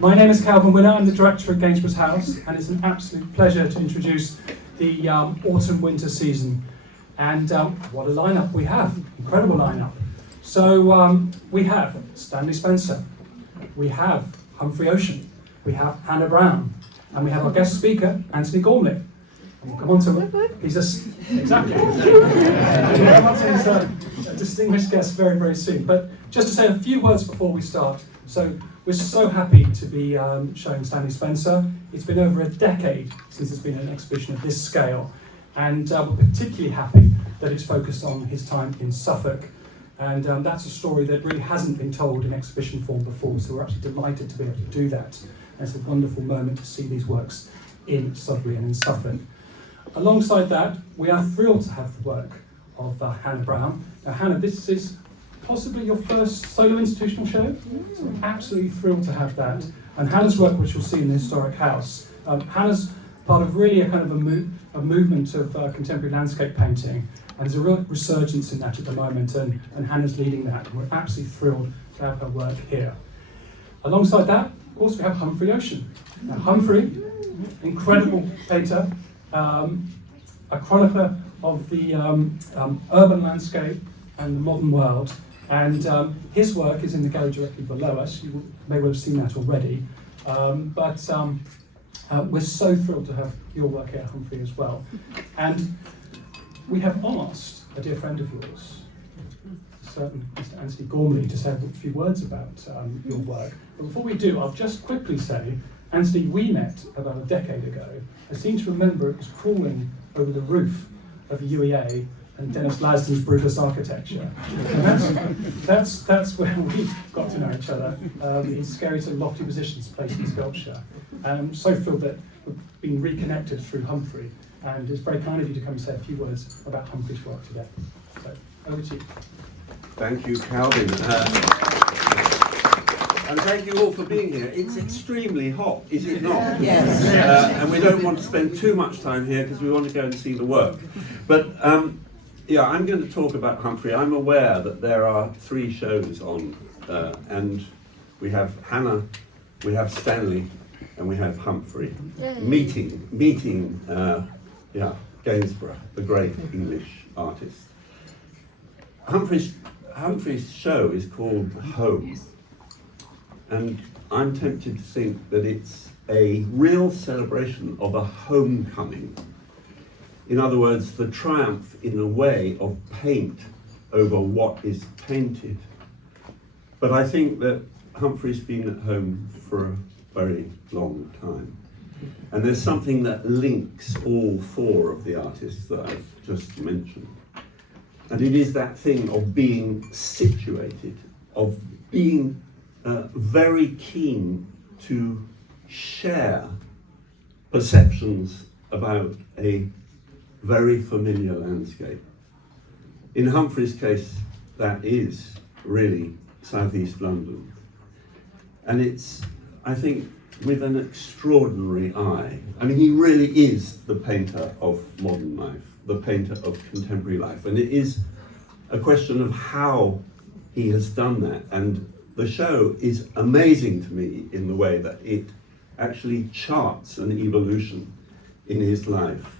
My name is Calvin Winner, I'm the director at Gainsborough's House, and it's an absolute pleasure to introduce the autumn-winter season. And what a lineup we have, incredible lineup. So we have Stanley Spencer, we have Humphrey, we have Hannah Brown, and we have our guest speaker, Antony Gormley. And we'll come on to him. He's exactly. We'll come on to his a distinguished guest very, very soon. But just to say a few words before we start. So we're so happy to be showing Stanley Spencer. It's been over a decade since there's been an exhibition of this scale. And we're particularly happy that it's focused on his time in Suffolk. And that's a story that really hasn't been told in exhibition form before, so we're actually delighted to be able to do that. And it's a wonderful moment to see these works in Sudbury and in Suffolk. Alongside that, we are thrilled to have the work of Hannah Brown. Now Hannah, this is possibly your first solo institutional show, so we're absolutely thrilled to have that. And Hannah's work, which you'll see in the historic house, Hannah's part of really a kind of a movement of contemporary landscape painting, and there's a real resurgence in that at the moment, and Hannah's leading that, and we're absolutely thrilled to have her work here. Alongside that, of course, we have Humphrey. Now Humphrey, incredible painter, a chronicler of the urban landscape and the modern world, and his work is in the gallery directly below us. You may well have seen that already, but we're so thrilled to have your work here, Humphrey, as well. And we have asked a dear friend of yours, certain Mr. Antony Gormley, to say a few words about your work. But before we do, I'll just quickly say, Antony, we met about a decade ago. I seem to remember it was crawling over the roof of UEA and Dennis Lasdon's Brutus architecture. And that's where we got to know each other. In scary to lofty positions placed in sculpture. And I'm so thrilled that we've been reconnected through Humphrey. And it's very kind of you to come and say a few words about Humphrey's work today. So, over to you. Thank you, Calvin. And thank you all for being here. It's extremely hot, is it not? Yes. And we don't want to spend too much time here because we want to go and see the work. But yeah, I'm going to talk about Humphrey. I'm aware that there are 3 shows on, and we have Hannah, we have Stanley, and we have Humphrey meeting Gainsborough, the great English artist. Humphrey's show is called Home, and I'm tempted to think that it's a real celebration of a homecoming. In other words, the triumph in a way of paint over what is painted. But I think that Humphrey's been at home for a very long time. And there's something that links all 4 of the artists that I've just mentioned. And it is that thing of being situated, of being very keen to share perceptions about a very familiar landscape. In Humphrey's case, that is really southeast London. And it's, I think, with an extraordinary eye. I mean, he really is the painter of modern life, the painter of contemporary life. And it is a question of how he has done that. And the show is amazing to me in the way that it actually charts an evolution in his life.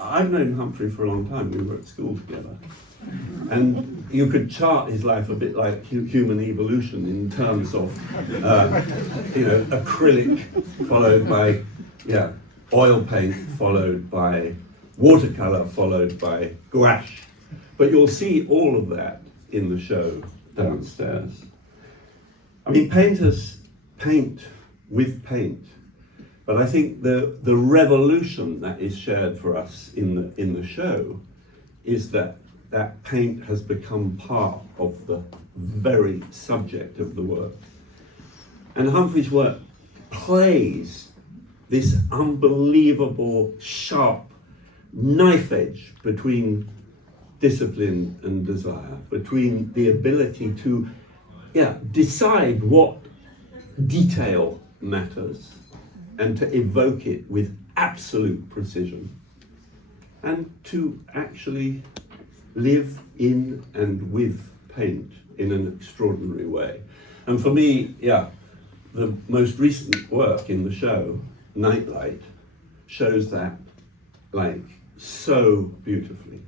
I've known Humphrey for a long time. We were at school together. And you could chart his life a bit like human evolution in terms of, acrylic followed by, oil paint followed by watercolor followed by gouache. But you'll see all of that in the show downstairs. I mean, painters paint with paint, but I think the revolution that is shared for us in the show is that paint has become part of the very subject of the work. And Humphrey's work plays this unbelievable sharp knife edge between discipline and desire, between the ability to decide what detail matters and to evoke it with absolute precision, and to actually live in and with paint in an extraordinary way. And for me, yeah, the most recent work in the show, Nightlight, shows that like so beautifully.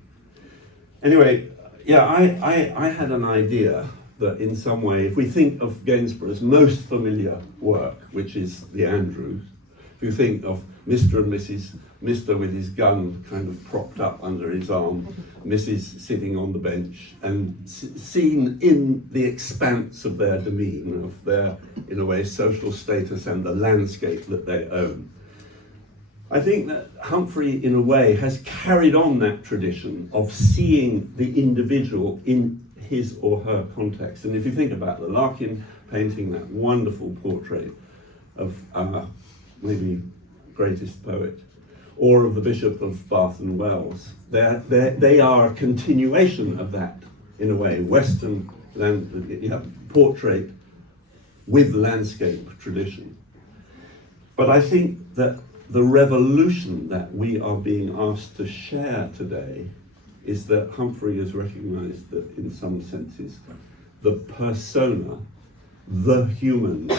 Anyway, yeah, I had an idea that in some way, if we think of Gainsborough's most familiar work, which is The Andrews, if you think of Mr. and Mrs. Mr. with his gun kind of propped up under his arm, Mrs. sitting on the bench, and seen in the expanse of their demean, of their, in a way, social status and the landscape that they own. I think that Humphrey, in a way, has carried on that tradition of seeing the individual in his or her context. And if you think about the Larkin painting, that wonderful portrait of our maybe greatest poet, or of the Bishop of Bath and Wells, they are a continuation of that, in a way, Western portrait with landscape tradition. But I think that the revolution that we are being asked to share today is that Humphrey has recognized that in some senses the persona, the human,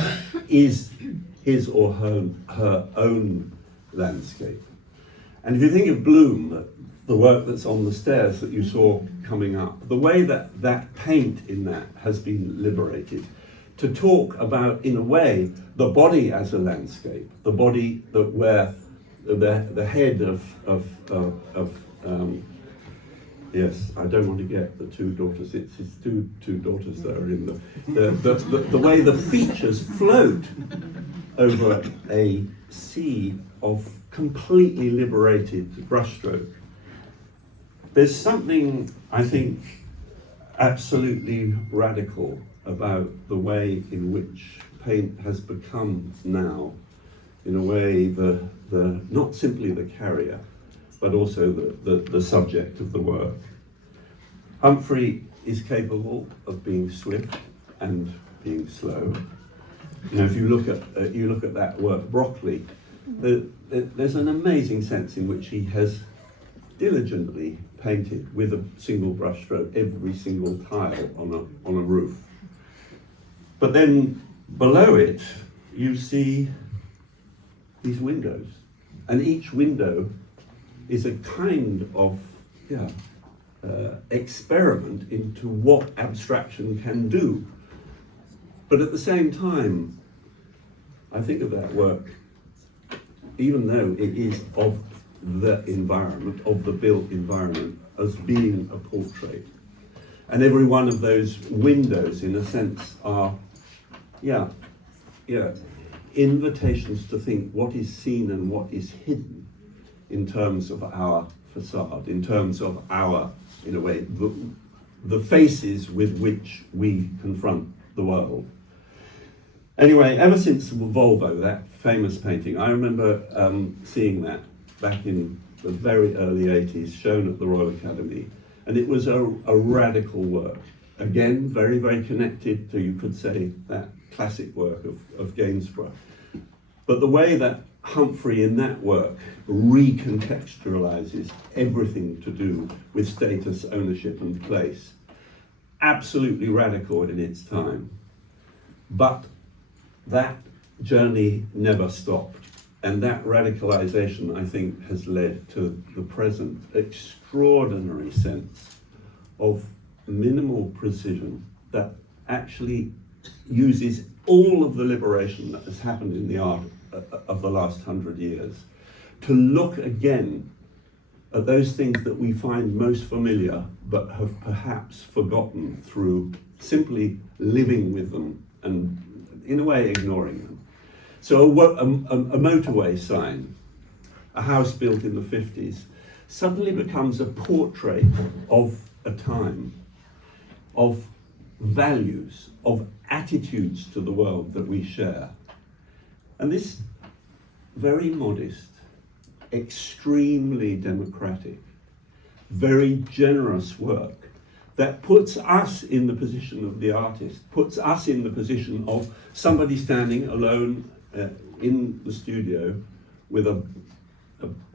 is his or her own landscape. And if you think of Bloom, the work that's on the stairs that you saw coming up, the way that that paint in that has been liberated to talk about, in a way, the body as a landscape, the body that where the head of yes, I don't want to get the two daughters. It's his two daughters that are in the way the features float over a sea of completely liberated brushstroke. There's something, I think, absolutely radical about the way in which paint has become now, in a way, the not simply the carrier, but also the subject of the work. Humphrey is capable of being swift and being slow. You know, if you look at that work, Broccoli, there's an amazing sense in which he has diligently painted with a single brushstroke every single tile on a roof. But then below it, you see these windows, and each window is a kind of experiment into what abstraction can do. But at the same time, I think of that work, even though it is of the environment, of the built environment, as being a portrait. And every one of those windows, in a sense, are invitations to think what is seen and what is hidden in terms of our facade, in terms of our, in a way, the faces with which we confront the world. Anyway, ever since Volvo, that famous painting, I remember seeing that back in the very early 80s, shown at the Royal Academy, and it was a radical work. Again, very, very connected to, you could say, that classic work of Gainsborough. But the way that Humphrey in that work recontextualizes everything to do with status, ownership and place, absolutely radical in its time. But that journey never stopped. And that radicalization, I think, has led to the present extraordinary sense of minimal precision that actually uses all of the liberation that has happened in the art of the last 100 years to look again at those things that we find most familiar but have perhaps forgotten through simply living with them and, in a way, ignoring them. So a motorway sign, a house built in the 50s, suddenly becomes a portrait of a time, of values, of attitudes to the world that we share. And this very modest, extremely democratic, very generous work that puts us in the position of the artist, puts us in the position of somebody standing alone in the studio with a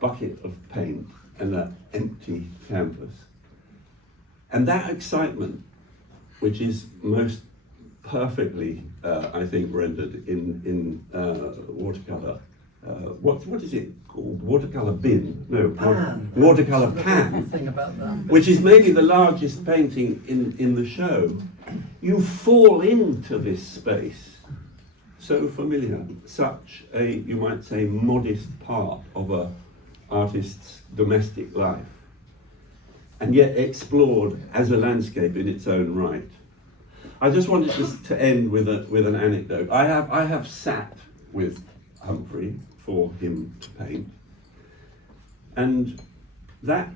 bucket of paint and an empty canvas. And that excitement, which is most perfectly, I think, rendered in watercolor. What is it called? Watercolor bin? No, watercolor pan. Thing about that. Which is maybe the largest painting in the show. You fall into this space, so familiar, such a, you might say, modest part of an artist's domestic life, and yet explored as a landscape in its own right. I just wanted to end with an anecdote. I have sat with Humphrey for him to paint, and that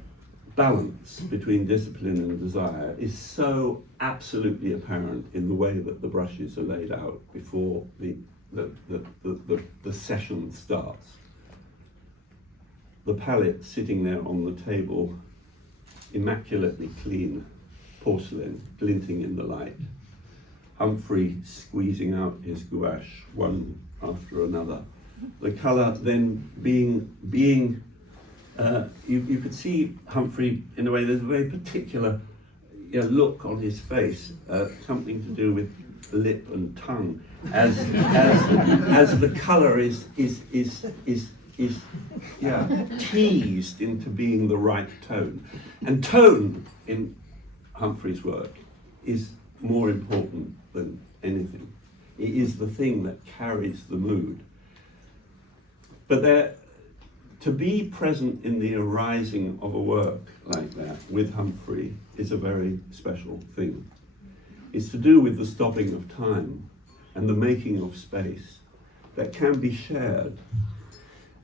balance between discipline and desire is so absolutely apparent in the way that the brushes are laid out before the session starts. The palette sitting there on the table, immaculately clean porcelain glinting in the light. Humphrey squeezing out his gouache one after another. The colour then being you could see Humphrey in a way. There's a very particular look on his face, something to do with lip and tongue, as the colour is teased into being the right tone. And tone in Humphrey's work is more important than anything. It is the thing that carries the mood. But to be present in the arising of a work like that with Humphrey is a very special thing. It's to do with the stopping of time and the making of space that can be shared.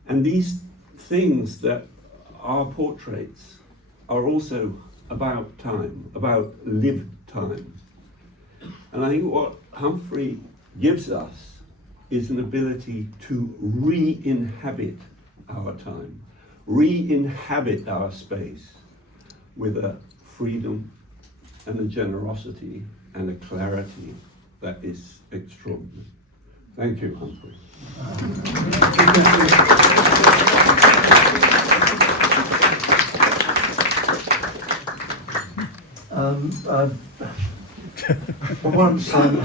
And these things that are portraits are also about time, about lived time. And I think what Humphrey gives us is an ability to re-inhabit our time, re-inhabit our space with a freedom and a generosity and a clarity that is extraordinary. Thank you, Humphrey. For once I'm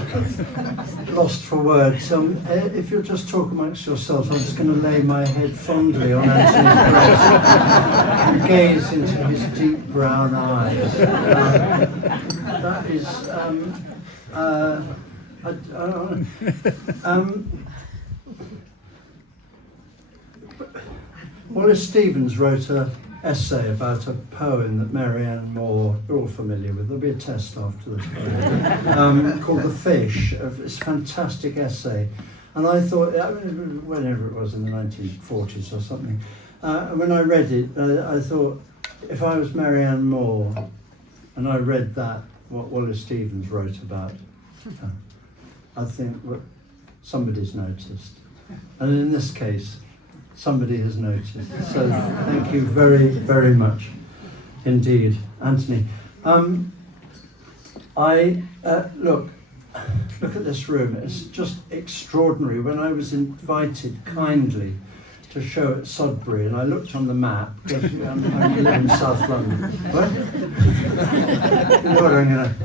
lost for words. If you'll just talk amongst yourselves, I'm just going to lay my head fondly on Antony's breast and gaze into his deep brown eyes. That is Wallace Stevens wrote an essay about a poem that Marianne Moore, you're all familiar with, there'll be a test after this, called The Fish. It's a fantastic essay. And I thought, whenever it was in the 1940s or something, when I read it, I thought, if I was Marianne Moore and I read that, what Wallace Stevens wrote about, I think, well, somebody's noticed. And in this case, somebody has noticed. So thank you very, very much indeed, Antony. Look at this room. It's just extraordinary. When I was invited kindly to show at Sudbury, and I looked on the map, because I live in South London. What? You know what I'm gonna...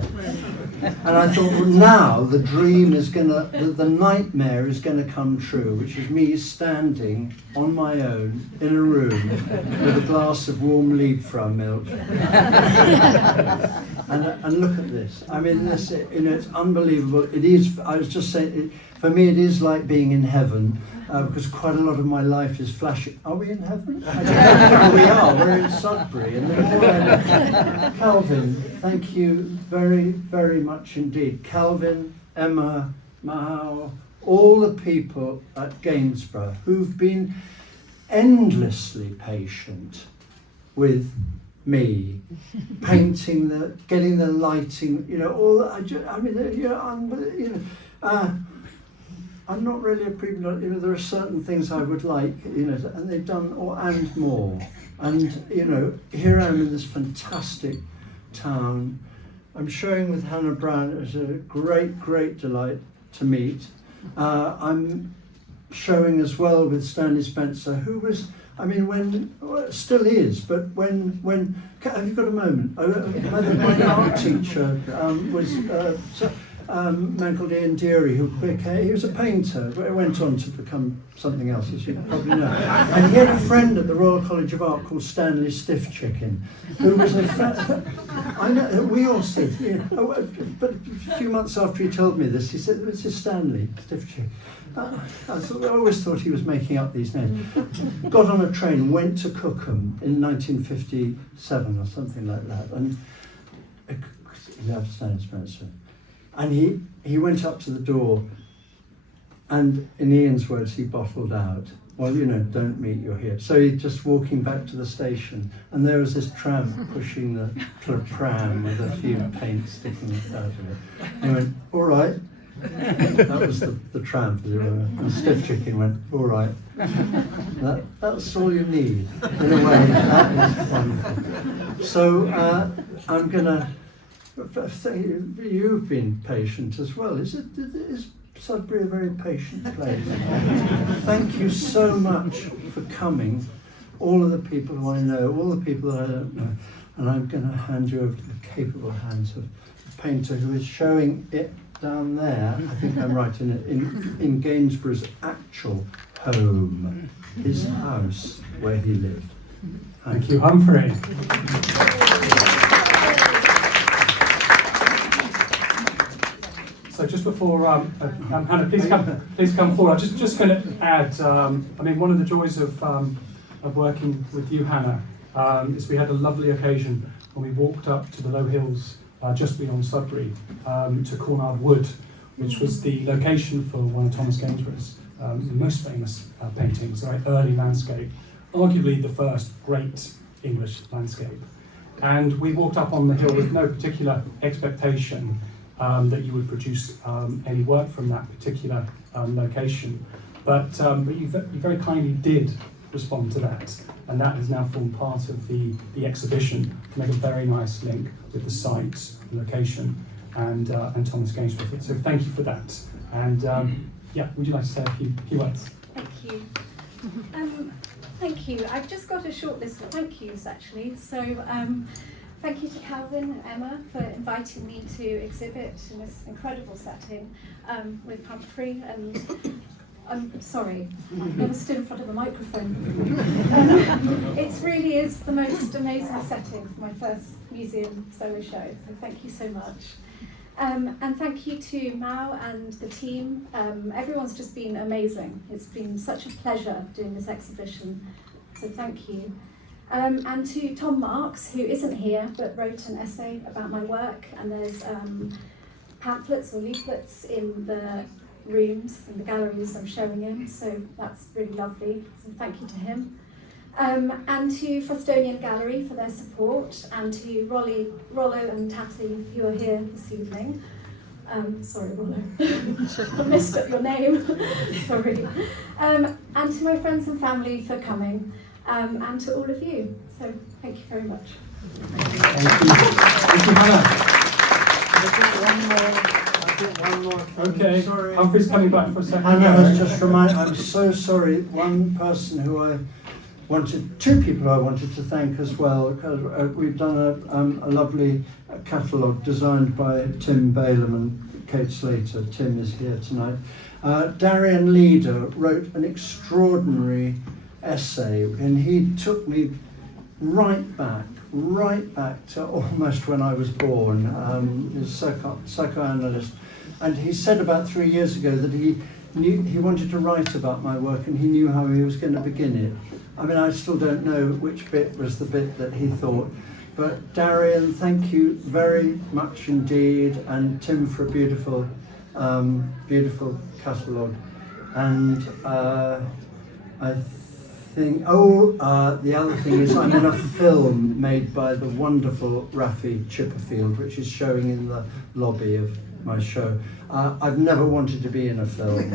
And I thought, well, now the dream is the nightmare is gonna come true, which is me standing on my own in a room with a glass of warm Liebfrau milk. And look at this. I mean, this, it's unbelievable. It is. I was just saying, for me, it is like being in heaven. Because quite a lot of my life is flashing. Are we in heaven? I don't know. We are. We're in Sudbury. And Calvin, thank you very, very much indeed. Calvin, Emma, Mahau, all the people at Gainsborough who've been endlessly patient with me, painting, getting the lighting, I'm not really a pre-nut, there are certain things I would like, and they've done and more. And, here I am in this fantastic town. I'm showing with Hannah Brown. It was a great, great delight to meet. I'm showing as well with Stanley Spencer, who was, still is, but when have you got a moment? My art teacher was... man called Ian Deary, he was a painter, but went on to become something else, as you probably know. And he had a friend at the Royal College of Art called Stanley Stiffchicken, who was a friend. I know, we all said, but a few months after he told me this, he said, "It's a Stanley Stiffchicken." I always thought he was making up these names. Got on a train, went to Cookham in 1957 or something like that, and he loved Stanley Spencer. And he went up to the door, and in Ian's words, he bottled out, "Well, don't meet your hero." So he's just walking back to the station, and there was this tramp pushing the pram with a few paint sticking out of it. And he went, "All right." That was the tramp, and Stiffchicken went, "All right." That's all you need, in a way. That was wonderful. So I'm going to say you've been patient as well. Is Sudbury a very patient place? Thank you so much for coming, all of the people who I know, all the people that I don't know, and I'm going to hand you over to the capable hands of the painter who is showing it down there. I think I'm right in it, in Gainsborough's actual home, his house where he lived. Thank you, Humphrey. So just before Hannah, please come forward. I'm just going to add. One of the joys of working with you, Hannah, is we had a lovely occasion when we walked up to the low hills just beyond Sudbury to Cornard Wood, which was the location for one of Thomas Gainsborough's most famous paintings, a very early landscape, arguably the first great English landscape. And we walked up on the hill with no particular expectation that you would produce any work from that particular location. But you very kindly did respond to that, and that has now formed part of the exhibition to make a very nice link with the site, location, and Thomas Gainsborough. So thank you for that. And would you like to say a few words? Thank you. Thank you. I've just got a short list of thank yous actually. So thank you to Calvin and Emma for inviting me to exhibit in this incredible setting with Humphrey, and I'm sorry, I've never stood in front of a microphone before. It really is the most amazing setting for my first museum solo show, so thank you so much. And thank you to Mao and the team. Everyone's just been amazing. It's been such a pleasure doing this exhibition, so thank you. And to Tom Marks, who isn't here but wrote an essay about my work, and there's pamphlets or leaflets in the rooms and the galleries I'm showing in, so that's really lovely, so thank you to him. And to Fostonian Gallery for their support, and to Rollo and Tatty who are here this evening. Sorry, Rollo, I messed up your name, sorry. And to my friends and family for coming, and to all of you, so thank you very much. Thank you. Thank you, Hannah. One more. Okay, Sorry. Humphrey's coming back for a second. Hannah has just reminded. I'm so sorry. One person who two people I wanted to thank as well, because we've done a lovely catalogue designed by Tim Balaam and Kate Slater. Tim is here tonight. Darian Leader wrote an extraordinary essay, and he took me right back to almost when I was born. He's a psychoanalyst, and he said about 3 years ago that he wanted to write about my work, and he knew how he was going to begin it. I still don't know which bit was the bit that he thought, but Darian, thank you very much indeed, and Tim for a beautiful catalogue. And I think, the other thing is I'm in a film made by the wonderful Raffi Chipperfield, which is showing in the lobby of my show. I've never wanted to be in a film,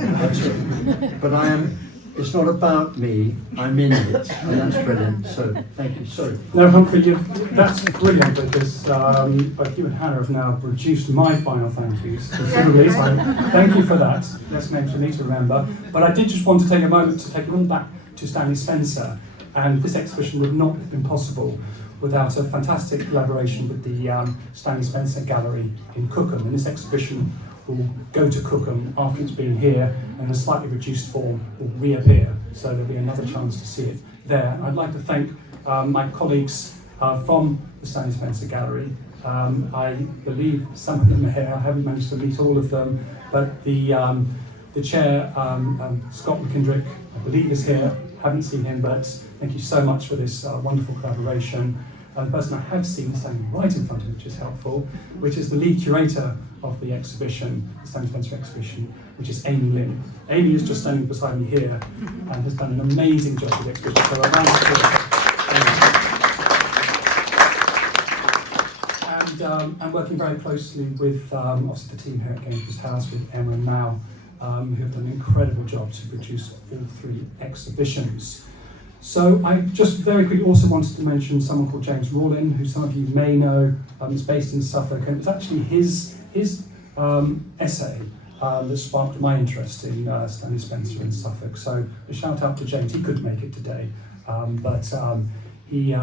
but I am. It's not about me, I'm in it, and that's brilliant, so thank you. Sorry. No, Humphrey, that's brilliant, because both you and Hannah have now reduced my final thank yous considerably, so thank you for that. That's names for me to remember. But I did just want to take a moment to take it all back to Stanley Spencer, and this exhibition would not have been possible without a fantastic collaboration with the Stanley Spencer Gallery in Cookham. And this exhibition will go to Cookham after it's been here, and in a slightly reduced form will reappear. So there'll be another chance to see it there. I'd like to thank my colleagues from the Stanley Spencer Gallery. I believe some of them are here. I haven't managed to meet all of them, but the chair, Scott McKendrick, I believe is here. Haven't seen him, but thank you so much for this wonderful collaboration. The person I have seen is standing right in front of me, which is helpful, which is the lead curator of the exhibition, the Stanley Spencer exhibition, which is Amy Lynn. Amy is just standing beside me here and has done an amazing job with the exhibition. So a round of applause. And working very closely with obviously the team here at Gainsborough's House, with Emma and Mal, who have done an incredible job to produce all 3 exhibitions. So I just very quickly also wanted to mention someone called James Rawlin, who some of you may know, is based in Suffolk, and it's actually his essay that sparked my interest in Stanley Spencer in Suffolk. So a shout out to James. He couldn't make it today, but he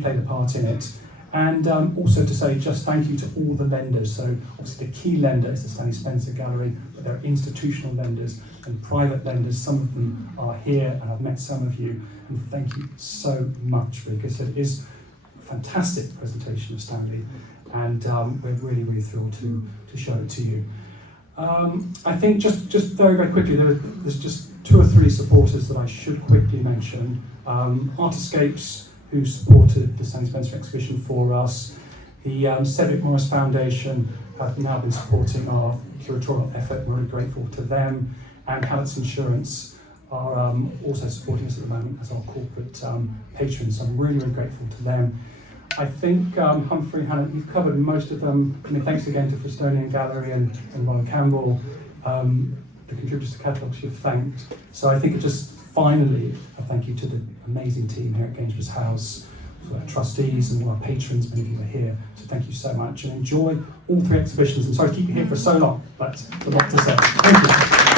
played a part in it. And also to say just thank you to all the lenders. So obviously the key lender is the Stanley Spencer Gallery, but there are institutional lenders and private lenders. Some of them are here, and I've met some of you. And thank you so much, because it is a fantastic presentation of Stanley, and we're really, really thrilled to show it to you. I think just very, very quickly, there's just 2 or 3 supporters that I should quickly mention. Artscapes, who supported the Stanley Spencer exhibition for us. The Cedric Morris Foundation have now been supporting our curatorial effort. We're really grateful to them. And Hallett's Insurance are also supporting us at the moment as our corporate patrons. So I'm really, really grateful to them. I think Humphrey, Hannah, you've covered most of them. I mean, thanks again to Fristonian Gallery and Ron Campbell, the contributors to catalogues you've thanked. So I think it just finally, a thank you to the amazing team here at Gainsborough's House, to our trustees and all our patrons. Many of you are here, so thank you so much, and enjoy all 3 exhibitions. I'm sorry to keep you here for so long, but a lot to say. Thank you.